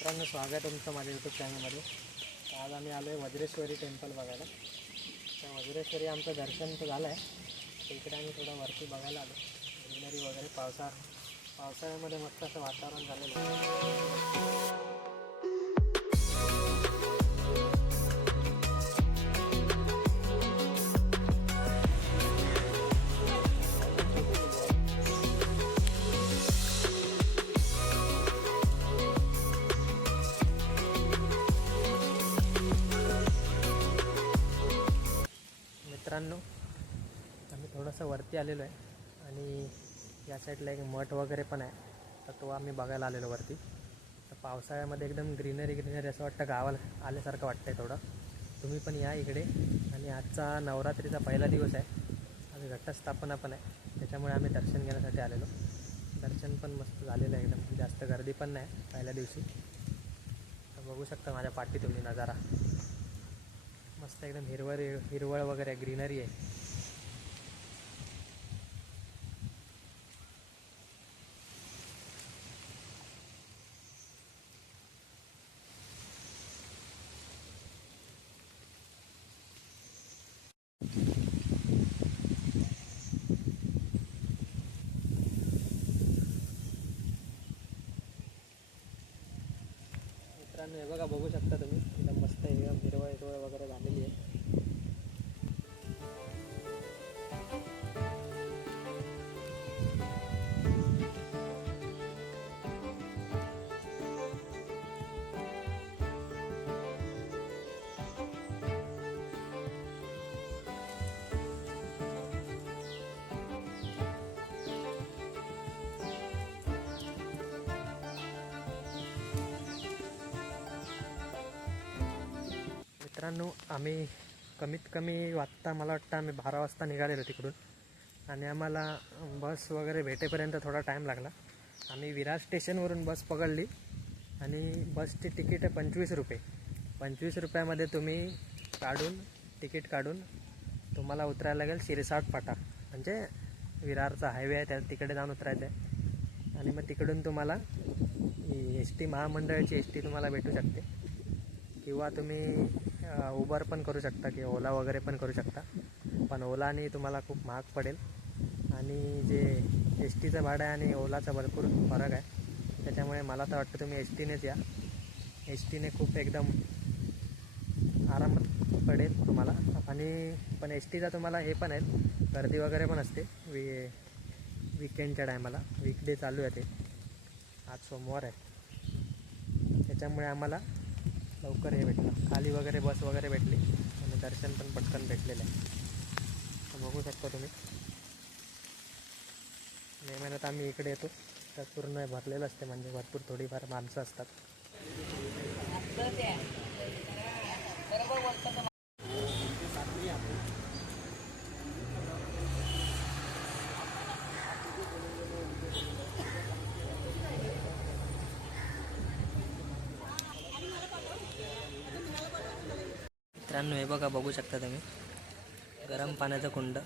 मित्रांनो स्वागत आहे तुमचं माझ्या यूट्यूब चॅनलमध्ये तर आज आम्ही आलो आहे वज्रेश्वरी टेम्पल बघायला. त्या वज्रेश्वरी आमचं दर्शन तर झालं आहे तिकडे इकडे आम्ही थोडं वरती बघायला आलो. ग्रीनरी वगैरे पावसा पावसाळ्यामध्ये मस्त असं वातावरण झालेलं आहे. मित्रांनो आम्ही थोडंसं वरती आलेलो आहे आणि या साईडला एक मठ वगैरे पण आहे. तर तो आम्ही बघायला आलेलो वरती. तर पावसाळ्यामध्ये एकदम ग्रीनरी ग्रीनरी असं वाटतं गावाला आल्यासारखं वाटतंय थोडं. तुम्ही पण या इकडे. आणि आजचा नवरात्रीचा पहिला दिवस आहे. आणि घटस्थापना पण आहे. त्याच्यामुळे आम्ही दर्शन घेण्यासाठी आलेलो. दर्शन पण मस्त झालेलं आहे एकदम. जास्त गर्दी पण नाही पहिल्या दिवशी. तर बघू शकता माझ्या पाठी तुम्ही नजारा. मस्त एकदम हिरवळ हिरवळ वगैरे ग्रीनरी आहे. मित्रांनो हे बघा बघू शकता तुम्ही. मित्रांनो आम्ही कमीत कमी वाजता मला वाटतं आम्ही बारा वाजता निघालेलो तिकडून. आणि आम्हाला बस वगैरे भेटेपर्यंत थोडा टाईम लागला. आम्ही विरार स्टेशनवरून बस पकडली. आणि बसची तिकीट आहे पंचवीस रुपये. पंचवीस रुपयामध्ये तुम्ही काढून तिकीट काढून तुम्हाला उतरायला लागेल शिरसाट फाटा. म्हणजे विरारचा हायवे आहे त्या तिकडे जाऊन उतरायचं आहे. आणि मग तिकडून तुम्हाला एस टी महामंडळाची एस टी तुम्हाला भेटू शकते. किंवा तुम्ही उबर पण करू शकता की ओला वगैरे पण करू शकता. पण ओलाने तुम्हाला खूप महाग पडेल. आणि जे एस टीचं भाडं आहे आणि ओलाचा भरपूर फरक आहे. त्याच्यामुळे मला तर वाटतं तुम्ही एस टीनेच या. एस टीने खूप एकदम आरामात पडेल तुम्हाला. आणि पण एस टीचा तुम्हाला हे पण आहे गर्दी वगैरे पण असते. वी विकेंडच्या टायमाला वीकडे चालू आहे ते. आज सोमवार आहे. त्याच्यामुळे आम्हाला लवकर हे भेटलं. खाली वगैरे बस वगैरे भेटली. आणि दर्शन पण पटकन भेटलेलं आहे. बघू शकता तुम्ही. मे महिन्यात आम्ही इकडे येतो. तर पूर्ण भरलेलं असते म्हणजे भरपूर थोडीफार माणसं असतात. मित्रांनो हे बघा बघू शकता तुम्ही. गरम पाण्याचा कुंड.